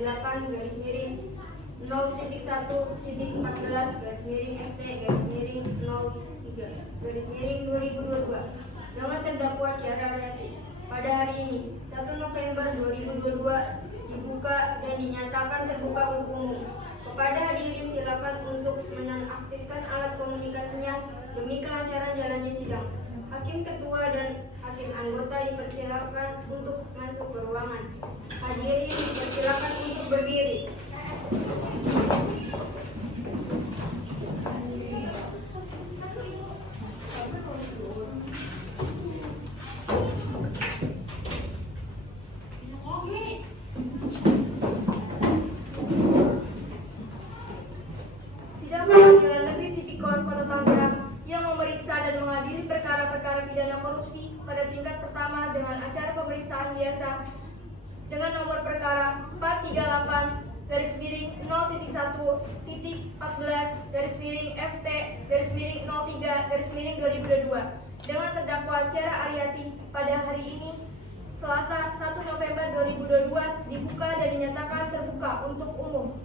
98 garis miring 0.1.14 garis miring FT garis miring 03 garis miring 2022 dengan terdakwa Ciara Aryati pada hari ini 1 November 2022 dibuka dan dinyatakan terbuka untuk umum. Kepada hadirin silakan untuk menonaktifkan alat komunikasinya demi kelancaran jalannya sidang. Hakim ketua dan hakim anggota dipersilakan untuk masuk ke ruangan. Hadirin dipersilakan untuk berdiri. Sidang Pengadilan Negeri Tipikor Kota Tangerang yang memeriksa dan mengadili perkara-perkara pidana korupsi pada tingkat pertama dengan acara pemeriksaan biasa dengan nomor perkara 438 garis miring 0.1.14 garis miring FT garis miring 03 garis miring 2022 dengan terdakwa Ciara Aryati pada hari ini Selasa 1 November 2022 dibuka dan dinyatakan terbuka untuk umum.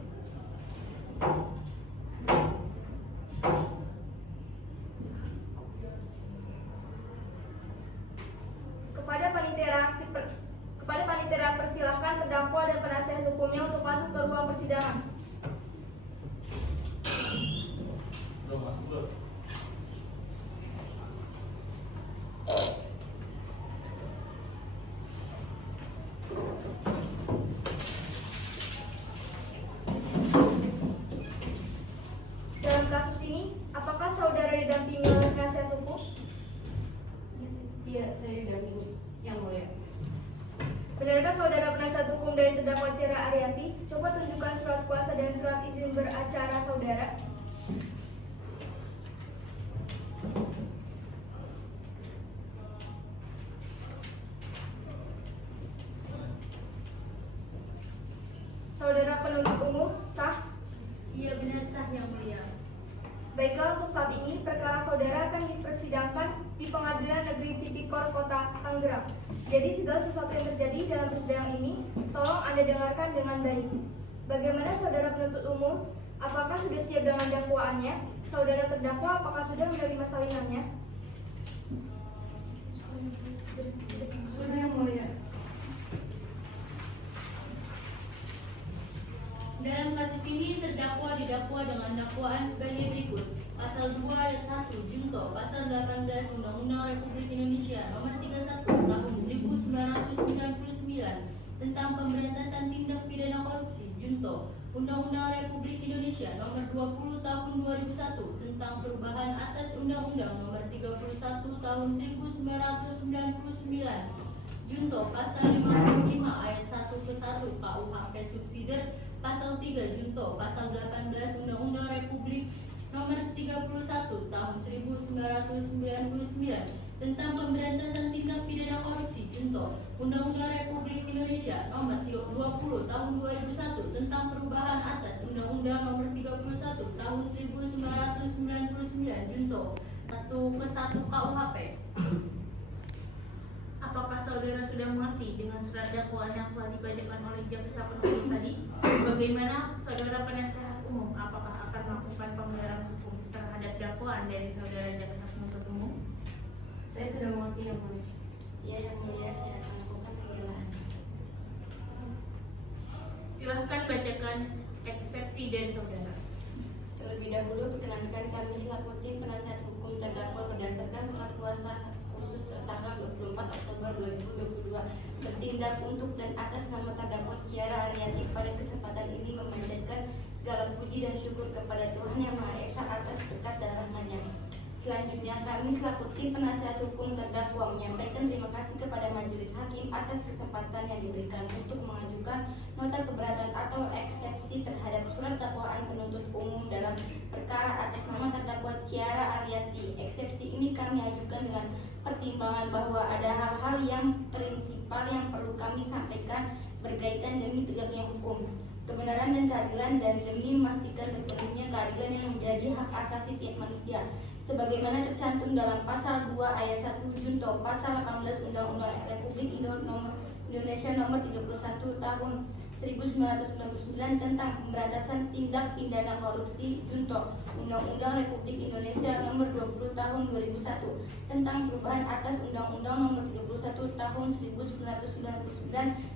Kepada panitera persilahkan terdakwa dan penasihat hukumnya untuk masuk ke ruang persidangan. Dalam kasus ini, apakah saudara didampingi oleh penasihat hukum? Iya, saya didampingi, Yang Mulia. Benarkah saudara penasihat hukum dari terdakwa Ciara Aryati? Coba tunjukkan surat kuasa dan surat izin beracara saudara. Saudara penuntut umum, sah? Iya, benar sah, Yang Mulia. Baiklah, untuk saat ini perkara saudara akan dipersidangkan di Pengadilan Negeri Tipikor Kota Tangerang. Jadi segala sesuatu yang terjadi dalam persidangan ini tolong Anda dengarkan dengan baik. Bagaimana saudara penuntut umum? Apakah sudah siap dengan dakwaannya? Saudara terdakwa apakah sudah menerima salinannya? Sudah, Yang Mulia. Dalam kasus ini terdakwa didakwa dengan dakwaan sebagai berikut. Pasal 2 ayat 1 junto pasal 18 Undang-Undang Republik Indonesia Nomor 31 Tahun 1999 tentang pemberantasan tindak pidana korupsi junto Undang-Undang Republik Indonesia Nomor 20 Tahun 2001 tentang perubahan atas Undang-Undang Nomor 31 Tahun 1999 junto pasal 55 ayat 1 ke 1 KUHP subsidiar pasal 3 junto pasal 18 Undang-Undang Republik Nomor 31 Tahun 1999 tentang pemberantasan tindak pidana korupsi junto Undang-Undang Republik Indonesia Nomor 20 Tahun 2001 tentang perubahan atas Undang-Undang Nomor 31 Tahun 1999 junto 1 ke 1 KUHP. Apakah saudara sudah mengerti dengan surat dakwaan yang telah dibacakan oleh jaksa penuntut tadi? Bagaimana saudara penasihat umum? Apakah akan melakukan pembelaan hukum terhadap dakwaan dari saudara jaksa penuntut umum? Saya sudah mengerti, Yang Mulia. Ya, Yang Mulia, saya akan lakukan pembelaan. Silahkan bacakan eksepsi dari saudara. Terlebih dahulu perkenankan kami selaku tim penasihat hukum terdakwa berdasarkan surat kuasa khusus tertanggal 24 Oktober 2022 bertindak untuk dan atas nama terdakwa Ciara Aryati pada kesempatan ini memanjatkan segala puji dan syukur kepada Tuhan Yang Maha Esa atas berkat dan rahmat-Nya. Selanjutnya kami selaku tim penasihat hukum terdakwa menyampaikan terima kasih kepada majelis hakim atas kesempatan yang diberikan untuk mengajukan nota keberatan atau eksepsi terhadap surat dakwaan penuntut umum dalam perkara atas nama terdakwa Ciara Aryati. Eksepsi ini kami ajukan dengan pertimbangan bahwa ada hal-hal yang prinsipal yang perlu kami sampaikan berkaitan demi tegaknya hukum, kebenaran dan keadilan, dan demi memastikan terpenuhnya keadilan yang menjadi hak asasi tiap manusia sebagaimana tercantum dalam pasal 2 ayat 1 junto pasal 18 Undang-Undang Republik Indonesia Nomor 31 Tahun 1999 tentang pemberantasan tindak pidana korupsi Junto, Undang-Undang Republik Indonesia Nomor 20 Tahun 2001 tentang perubahan atas Undang-Undang Nomor 31 Tahun 1999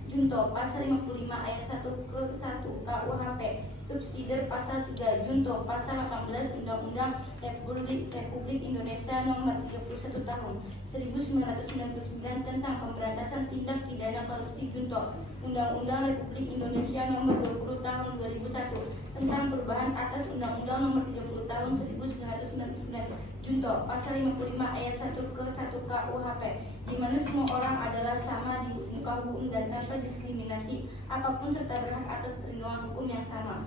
Junto, Pasal 55 Ayat 1 ke 1 KUHP, subsidiar Pasal 3 Junto, Pasal 18 Undang-Undang Republik Indonesia Nomor 31 Tahun 1999 tentang pemberantasan tindak pidana korupsi Junto, Undang-Undang Republik Indonesia Nomor 20 Tahun 2001 tentang perubahan atas Undang-Undang Nomor 30 Tahun 1999 Junto, Pasal 55 Ayat 1 ke 1 KUHP, di mana semua orang adalah sama di muka hukum dan tanpa diskriminasi apapun serta berhak atas perlindungan hukum yang sama.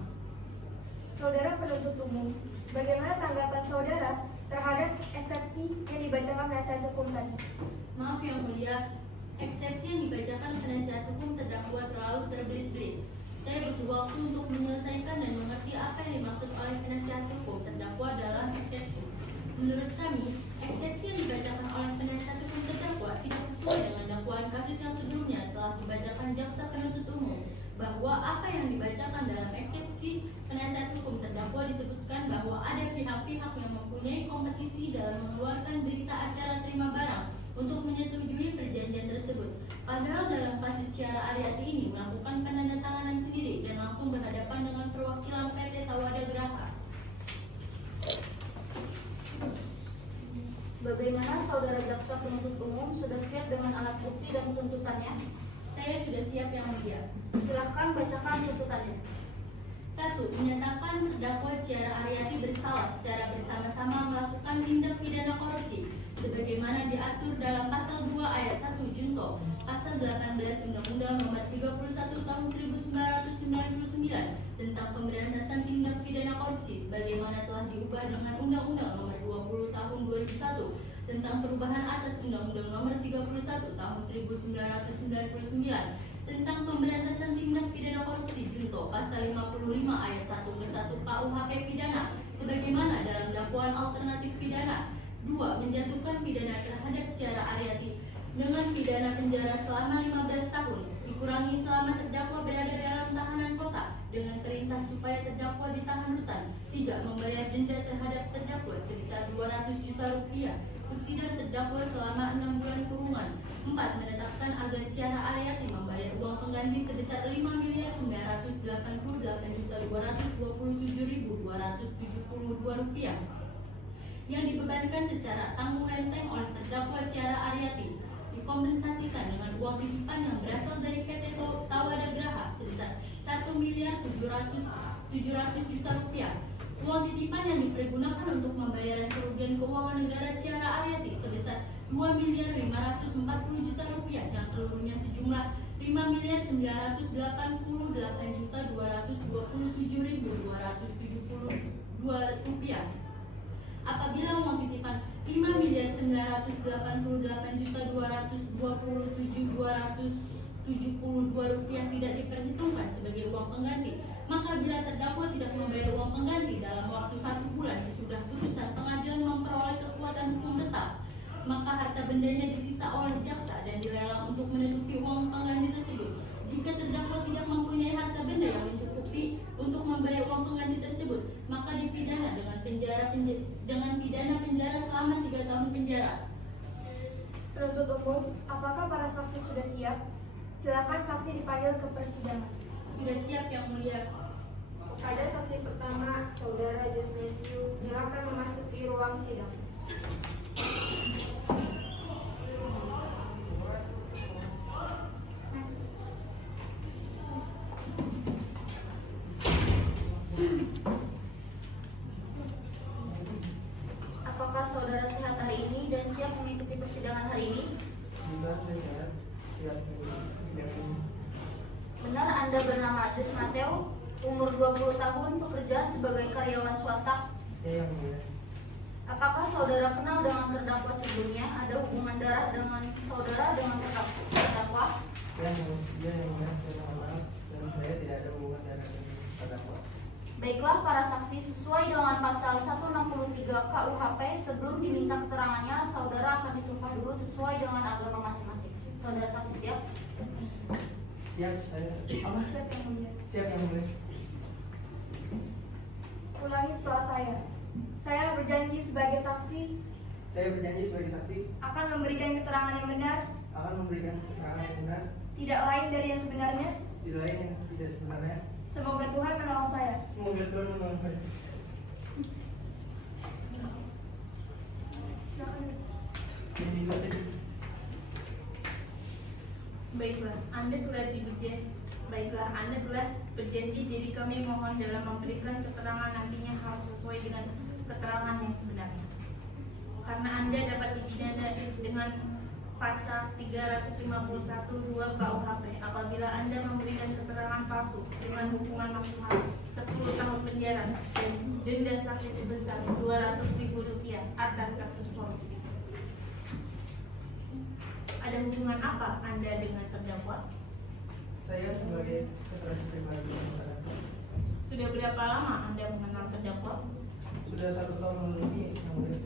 Saudara penuntut umum, bagaimana tanggapan saudara terhadap eksepsi yang dibacakan penasihat hukum tadi? Maaf yang mulia, eksepsi yang dibacakan penasihat hukum terdakwa terlalu terbelit-belit. Saya butuh waktu untuk menyelesaikan dan mengerti apa yang dimaksud oleh penasihat hukum terdakwa dalam eksepsi. Menurut kami, eksepsi yang dibacakan oleh penasihat hukum terdakwa tidak sesuai dengan dakwaan kasus yang sebelumnya telah dibacakan jaksa penuntut umum, bahwa apa yang dibacakan dalam eksepsi penasihat hukum terdakwa disebutkan bahwa ada pihak-pihak yang mempunyai kompetisi dalam mengeluarkan berita acara terima barang untuk menyetujui perjanjian tersebut. Padahal dalam kasus Ciara Aryati ini melakukan penandatanganan sendiri dan langsung berhadapan dengan perwakilan PT Tawada Graha. Bagaimana saudara jaksa penuntut umum sudah siap dengan alat bukti dan tuntutannya? Saya sudah siap yang mulia. Silahkan bacakan tuntutannya. 1. Menyatakan terdakwa Ciara Aryati bersalah secara bersama-sama melakukan tindak pidana korupsi sebagaimana diatur dalam Pasal 2 Ayat 1 Junto, Pasal 18 Undang-Undang Nomor 31 Tahun 1999 tentang pemberantasan tindak pidana korupsi sebagaimana telah diubah dengan Undang-Undang Nomor 20 Tahun 2001 tentang perubahan atas Undang-Undang Nomor 31 Tahun 1999 tentang pemberantasan tindak pidana korupsi Junto, Pasal 55 Ayat 1 ke 1 KUHP pidana sebagaimana dalam dakwaan alternatif pidana. 2. Menjatuhkan pidana terhadap Ciara Aryati dengan pidana penjara selama 15 tahun dikurangi selama terdakwa berada dalam tahanan kota dengan perintah supaya terdakwa ditahan rutan. 3. Membayar denda terhadap terdakwa sebesar 200 juta rupiah subsidiar terdakwa selama 6 bulan kurungan. 4. Menetapkan agar Ciara Aryati membayar uang pengganti sebesar 5.988.227.272 rupiah yang dibebankan secara tanggung renteng oleh terdakwa Ciara Aryati, dikompensasikan dengan uang titipan yang berasal dari PT Tawada Graha sebesar 1.700 juta rupiah. Uang titipan yang dipergunakan untuk pembayaran kerugian keuangan negara Ciara Aryati sebesar 2.540 juta rupiah yang seluruhnya sejumlah 5.990.227.272 rupiah. Apabila uang titipan 5.988.227.272 rupiah tidak diperhitungkan sebagai uang pengganti, maka bila terdakwa tidak membayar uang pengganti dalam waktu 1 bulan sesudah putusan pengadilan memperoleh kekuatan hukum tetap, maka harta bendanya disita oleh jaksa dan dilelang untuk menutupi uang pengganti tersebut. Jika terdakwa tidak mempunyai harta benda yang mencukupi untuk membayar uang pengganti tersebut, maka dipidana dengan pidana penjara selama 3 tahun penjara. Penuntut umum, apakah para saksi sudah siap? Silakan saksi dipanggil ke persidangan. Sudah siap yang mulia. Pada saksi pertama, Saudara Jos Matthew, silakan memasuki ruang sidang. Apakah saudara sehat hari ini dan siap mengikuti persidangan hari ini? Benar, saya sehat. Siap mengikuti persidangan ini. Benar Anda bernama Jos Matthew, umur 20 tahun, bekerja sebagai karyawan swasta? Ya, yang mulia. Apakah saudara kenal dengan terdakwa sebelumnya? Ada hubungan darah dengan saudara dengan terdakwa? Ya, yang mulia, saya kenal dan saya tidak ada hubungan darah dengan terdakwa. Baiklah para saksi, sesuai dengan pasal 163 KUHP, sebelum diminta keterangannya, saudara akan disumpah dulu sesuai dengan agama masing-masing. Saudara saksi siap? Siap saya. Apa? Siap yang mulia. Siap yang mulia. Ulangi setelah saya. Saya berjanji sebagai saksi Saya berjanji sebagai saksi akan memberikan keterangan yang benar, akan memberikan keterangan yang benar, tidak lain dari yang sebenarnya. di lain yang tidak sebenarnya. Semoga Tuhan menolong saya. Semoga Tuhan menolong saya. Silakan. Ini juga tadi. Baiklah, Anda telah berjanji, jadi kami mohon dalam memberikan keterangan nantinya harus sesuai dengan keterangan yang sebenarnya. Karena Anda dapat dipidana dengan pasal 351(2) KUHP apabila Anda memberikan keterangan palsu dengan hukuman maksimal 10 tahun penjara dan denda saksi sebesar Rp200.000 atas kasus korupsi. Ada hubungan apa Anda dengan terdakwa? Saya sebagai sekretaris pribadi yang terdakwa. Sudah berapa lama Anda mengenal terdakwa? Sudah 1 tahun lebih yang mulia.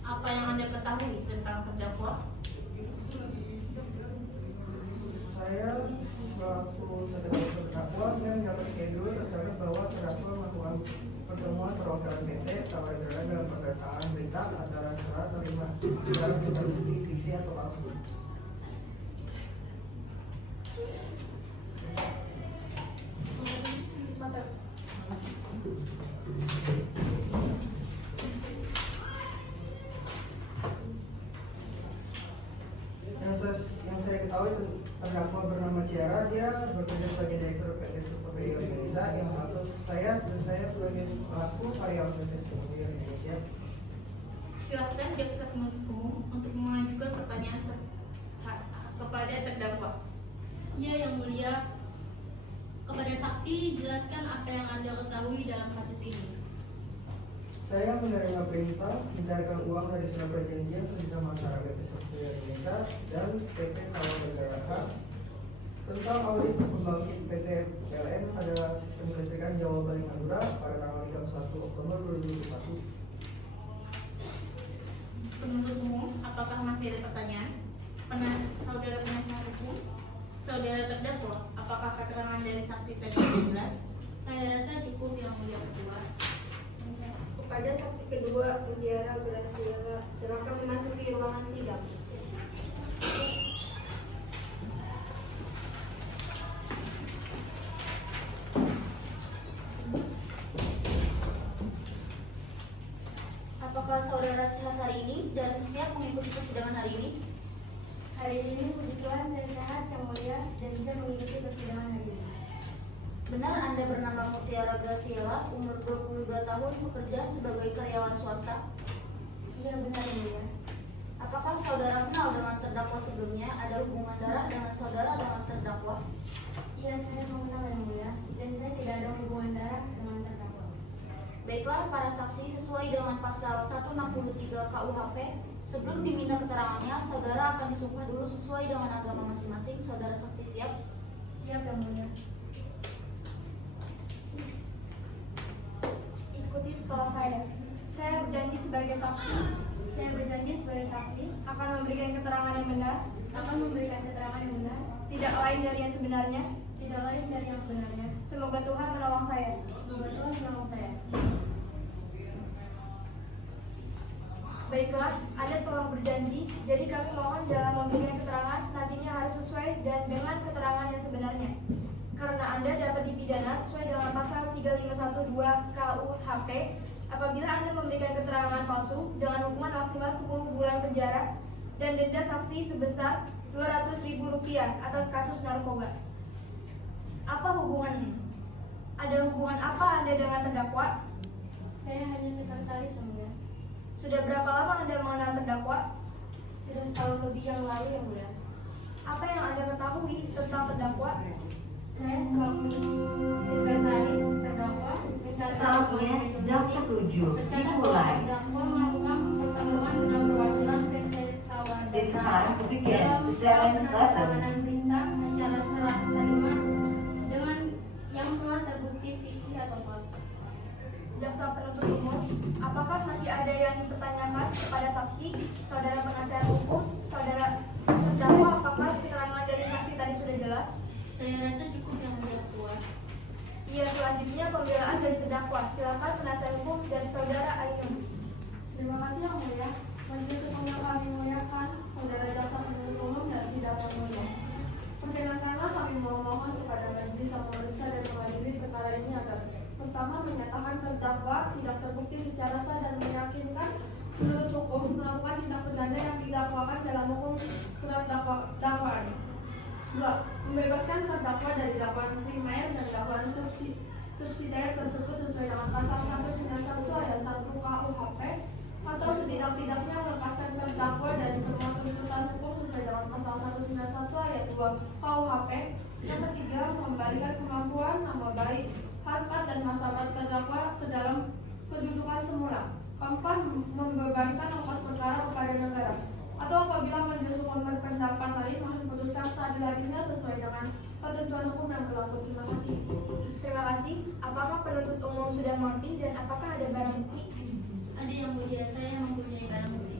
Apa yang Anda ketahui tentang terdakwa? Saya selaku sekretaris terdakwa, saya mencatat schedule tercatat bahwa terdakwa melakukan pertemuan perwakilan PT tawaran berada dalam perdatangan berita acara serat terima dalam terbukti fiksi atau palsu. Mata. Yang saya ketahui terdakwa bernama Ciara, dia bekerja sebagai direktur PT Superbio Indonesia. Yang satu saya sebagai selaku karyawan PT Superbio Indonesia. Silakan jaksa penuntut umum untuk mengajukan pertanyaan kepada terdakwa. Ya, yang mulia, kepada saksi jelaskan apa yang Anda ketahui dalam kasus ini. Saya menerima perintah mencarikan uang dari surat perjanjian kerjasama antara PT Superbio Indonesia dan PT Tawar Negara tentang audit pembangkit PT PLN pada sistem kelistrikan Jawa Bali Madura pada tanggal 31 Oktober 2021. Penuntut umum, apakah masih ada pertanyaan? Saudara penasihat hukum, saudara terdakwa, apakah keterangan dari saksi tadi sudah jelas? Saya rasa cukup, yang mulia ketua. Kepada saksi kedua, Mutiara Graciela, silakan memasuki ruangan sidang. Apakah saudara sehat hari ini dan siap mengikuti persidangan hari ini? Hari ini puji Tuhan saya sehat yang mulia dan bisa mengikuti persidangan hari ini. Benar Anda bernama Mutiara Graciela, umur 22 tahun, bekerja sebagai karyawan swasta? Iya benar yang mulia. Apakah saudara kenal dengan terdakwa sebelumnya? Ada hubungan darah dengan saudara dengan terdakwa? Iya saya mengenal yang mulia dan saya tidak ada hubungan darah dengan terdakwa. Baiklah, para saksi, sesuai dengan pasal 163 KUHP, sebelum diminta keterangannya, saudara akan disumpah dulu sesuai dengan agama masing-masing. Saudara saksi siap? Siap yang mulia. Ikuti setelah saya. Saya berjanji sebagai saksi. Saya berjanji sebagai saksi akan memberikan keterangan yang benar. Akan memberikan keterangan yang benar. Tidak lain dari yang sebenarnya. Tidak lain dari yang sebenarnya. Semoga Tuhan menolong saya. Semoga Tuhan menolong saya. Baiklah, Anda telah berjanji. Jadi kami mohon dalam memberikan keterangan nantinya harus sesuai dan dengan keterangan yang sebenarnya. Karena Anda dapat dipidana sesuai dengan pasal 351(2) KUHP apabila Anda memberikan keterangan palsu dengan hukuman maksimal 10 bulan penjara dan denda saksi sebesar Rp200.000 atas kasus narkoba. Apa hubungannya? Ada hubungan apa Anda dengan terdakwa? Saya hanya sekretaris, yang mulia. Sudah berapa lama Anda mengenal terdakwa? Sudah setahun lebih yang lalu, yang mulia. Apa yang Anda ketahui tentang terdakwa? Saya selaku sekretaris terdakwa mencatat Saatnya jam 7 dimulai. terdakwa melakukan pertemuan dengan perwakilan PT Tawar It's time to begin dalam the seventh lesson. penandatanganan perintah mencatat serah terima dengan yang telah terbukti fiksi atau palsu. Jaksa penuntut umum, apakah masih ada yang dipertanyakan kepada saksi, saudara penasihat hukum, saudara terdakwa? Apakah keterangan dari saksi tadi sudah jelas? Saya dari terdakwa. Silakan penasihat hukum dari saudara Ainun. Terima kasih Yang Mulia. Majelis Hukum yang kami muliakan, saudara jaksa penuntut umum dan sidang yang mulia. Perkenankanlah kami memohon kepada majelis yang memeriksa dan mengadili perkara ini agar pertama menyatakan terdakwa tidak terbukti secara sah dan meyakinkan menurut hukum melakukan tindak pidana yang didakwakan dalam hukum surat dakwaan. 2. Membebaskan terdakwa dari dakwaan primer dan dakwaan subsidiar tersebut sesuai dengan pasal 191 ayat 1 KUHP atau setidak-tidaknya melepaskan terdakwa dari semua tuntutan hukum sesuai dengan pasal 191 ayat 2 KUHP. Yang ketiga, mengembalikan kemampuan, nama baik, harkat dan martabat terdakwa ke dalam kedudukan semula. Keempat, membebankan ongkos perkara kepada negara. Atau apabila majelis hukum berpendapat lain, maka diputuskan seadil-adilnya sesuai dengan ketentuan hukum yang berlaku. Terima kasih. Terima kasih. Apakah penuntut umum sudah mengerti dan apakah ada barang bukti? Ada Yang Mulia, saya mempunyai barang bukti.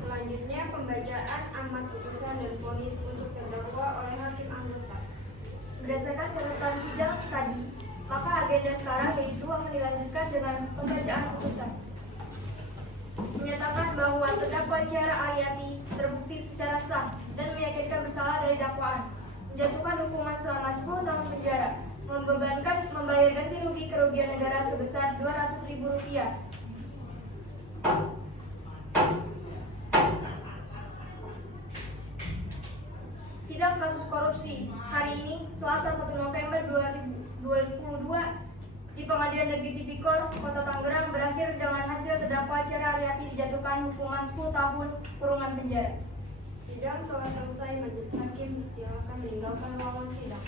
Selanjutnya pembacaan amar putusan dan vonis untuk terdakwa oleh hakim anggota. Berdasarkan catatan sidang tadi, maka agenda sekarang yaitu akan dilanjutkan dengan pembacaan putusan. Menyatakan bahwa terdakwa Ciara Ariati terbukti secara sah dan meyakinkan bersalah dari dakwaan, menjatuhkan hukuman selama 10 tahun penjara, membebankan membayar ganti rugi kerugian negara sebesar Rp200.000. Sidang kasus korupsi hari ini Selasa 1 November 2022 di Pengadilan Negeri Tipikor, Kota Tangerang berakhir dengan hasil terdakwa Ciara Ariati dijatuhkan hukuman 10 tahun kurungan penjara. Sidang telah selesai. Majelis hakim silakan meninggalkan ruangan sidang.